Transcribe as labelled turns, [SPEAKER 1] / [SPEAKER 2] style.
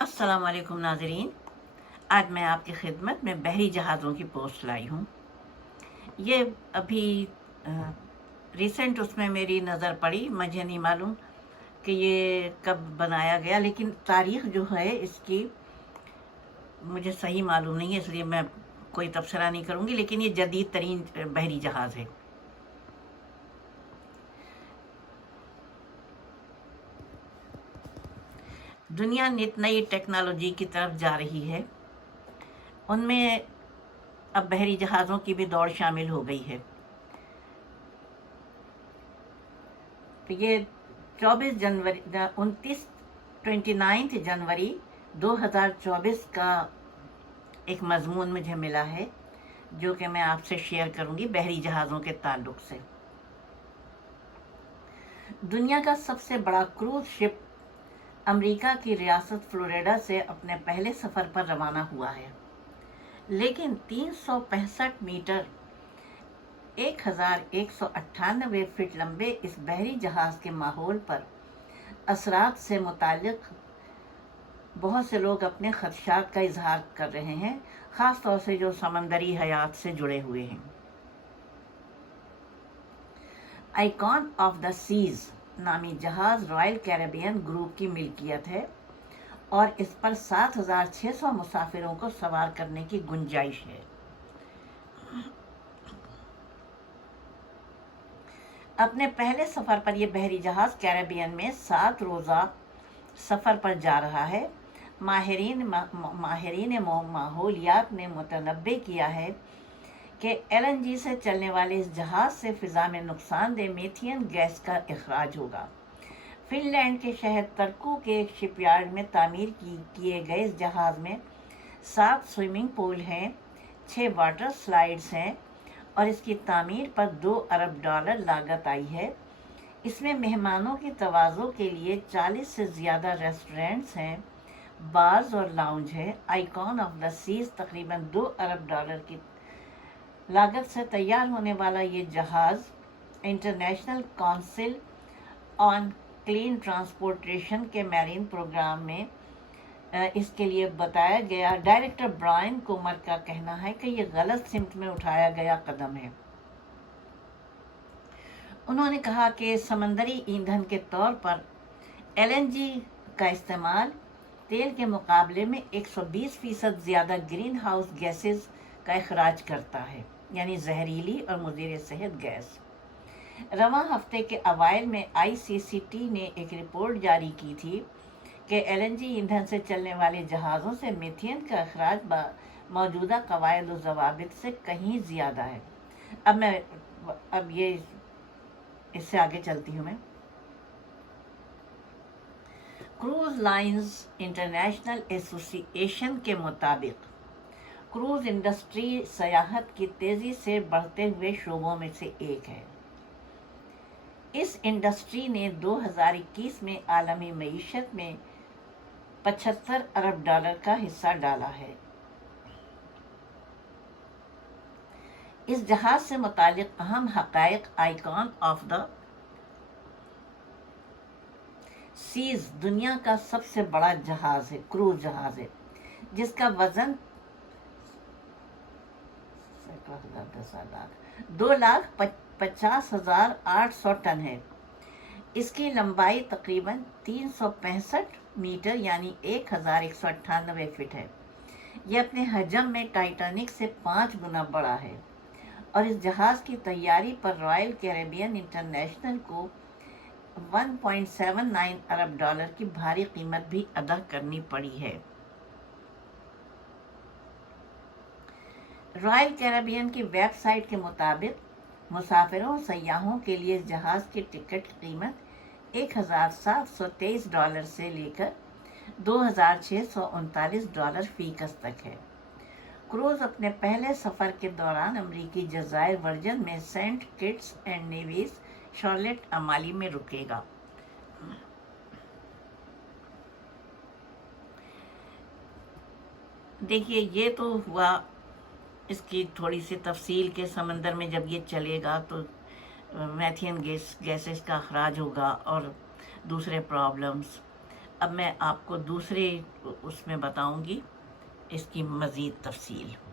[SPEAKER 1] السلام علیکم ناظرین۔ آج میں آپ کی خدمت میں بحری جہازوں کی پوسٹ لائی ہوں۔ یہ ابھی ریسنٹ اس میں میری نظر پڑی، مجھے نہیں معلوم کہ یہ کب بنایا گیا، لیکن تاریخ جو ہے اس کی مجھے صحیح معلوم نہیں ہے، اس لیے میں کوئی تبصرہ نہیں کروں گی، لیکن یہ جدید ترین بحری جہاز ہے۔ دنیا نت نئی ٹیکنالوجی کی طرف جا رہی ہے۔ ان میں اب بحری جہازوں کی بھی دوڑ شامل ہو گئی ہے۔ تو یہ چوبیس جنوری، انتیس ٹوینٹی نائنتھ جنوری دو ہزار چوبیس کا ایک مضمون مجھے ملا ہے، جو کہ میں آپ سے شیئر کروں گی بحری جہازوں کے تعلق سے۔ دنیا کا سب سے بڑا کروز شپ امریکہ کی ریاست فلوریڈا سے اپنے پہلے سفر پر روانہ ہوا ہے۔ لیکن تین سو پینسٹھ میٹر، ایک ہزار ایک سو اٹھانوے فٹ لمبے اس بحری جہاز کے ماحول پر اثرات سے متعلق بہت سے لوگ اپنے خدشات کا اظہار کر رہے ہیں، خاص طور سے جو سمندری حیات سے جڑے ہوئے ہیں۔ آئیکن آف دا سیز نامی جہاز رائل کیریبین گروپ کی ملکیت ہے اور اس پر سات ہزار چھ سو مسافروں کو سوار کرنے کی گنجائش ہے۔ اپنے پہلے سفر پر یہ بحری جہاز کیریبین میں سات روزہ سفر پر جا رہا ہے۔ ماہرین ماہرین ماحولیات نے متنبع کیا ہے۔ کہ ایل این جی سے چلنے والے اس جہاز سے فضا میں نقصان دہ میتھین گیس کا اخراج ہوگا۔ فن لینڈ کے شہر ترکو کے ایک شپ یارڈ میں تعمیر کی کیے گئے اس جہاز میں سات سوئمنگ پول ہیں، چھ واٹر سلائڈز ہیں اور اس کی تعمیر پر دو ارب ڈالر لاگت آئی ہے۔ اس میں مہمانوں کی توازوں کے لیے چالیس سے زیادہ ریسٹورینٹس ہیں، بارز اور لاؤنج ہے آئیکن آف دا سیز تقریباً دو ارب ڈالر کی لاگت سے تیار ہونے والا یہ جہاز international council on clean transportation کے میرین پروگرام میں اس کے لیے بتایا گیا۔ ڈائریکٹر برائن کومر کا کہنا ہے کہ یہ غلط سمت میں اٹھایا گیا قدم ہے۔ انہوں نے کہا کہ سمندری ایندھن کے طور پر ایل این جی کا استعمال تیل کے مقابلے میں ایک سو بیس فیصد زیادہ گرین ہاؤس گیسز کا اخراج کرتا ہے۔ یعنی زہریلی اور مضر صحت گیس۔ رواں ہفتے کے اوائل میں آئی سی سی ٹی نے ایک رپورٹ جاری کی تھی کہ ایل این جی ایندھن سے چلنے والے جہازوں سے میتھین کا اخراج موجودہ قواعد و ضوابط سے کہیں زیادہ ہے۔ اب میں، اب یہ اس سے آگے چلتی ہوں میں۔ کروز لائنز انٹرنیشنل ایسوسی ایشن کے مطابق کروز انڈسٹری سیاحت کی تیزی سے بڑھتے ہوئے شعبوں میں سے ایک ہے۔ اس انڈسٹری نے دو ہزار اکیس میں عالمی معیشت میں پچہتر ارب ڈالر کا حصہ ڈالا ہے۔ اس جہاز سے متعلق اہم حقائق آئیکن آف دا سیز دنیا کا سب سے بڑا جہاز ہے، کروز جہاز ہے، جس کا وزن دو لاکھ پچاس ہزار آٹھ سو ٹن ہے۔ اس کی لمبائی تقریباً تین سو پینسٹھ میٹر یعنی ایک ہزار ایک سو اٹھانوے فٹ ہے۔ یہ اپنے حجم میں ٹائٹانک سے پانچ گنا بڑا ہے۔ اور اس جہاز کی تیاری پر رائل کیریبین انٹرنیشنل کو ون پوائنٹ سیون نائن ارب ڈالر کی بھاری قیمت بھی ادا کرنی پڑی ہے۔ رائل کیربین کی ویب سائٹ کے مطابق مسافروں سیاحوں کے لیے جہاز کی ٹکٹ قیمت ایک ہزار سات سو تیئیس ڈالر سے لے کر دو ہزار چھ سو انتالیس ڈالر فی کس تک ہے۔ کروز اپنے پہلے سفر کے دوران امریکی جزائر ورجن میں Saint Kitts and Nevis Charlotte Amalie میں رکے گا۔ دیکھیے، یہ تو ہوا اس کی تھوڑی سی تفصیل کے سمندر میں جب یہ چلے گا تو میتھین گیس، گیسز کا اخراج ہوگا اور دوسرے پرابلمس اب میں آپ کو دوسرے اس میں بتاؤں گی اس کی مزید تفصیل۔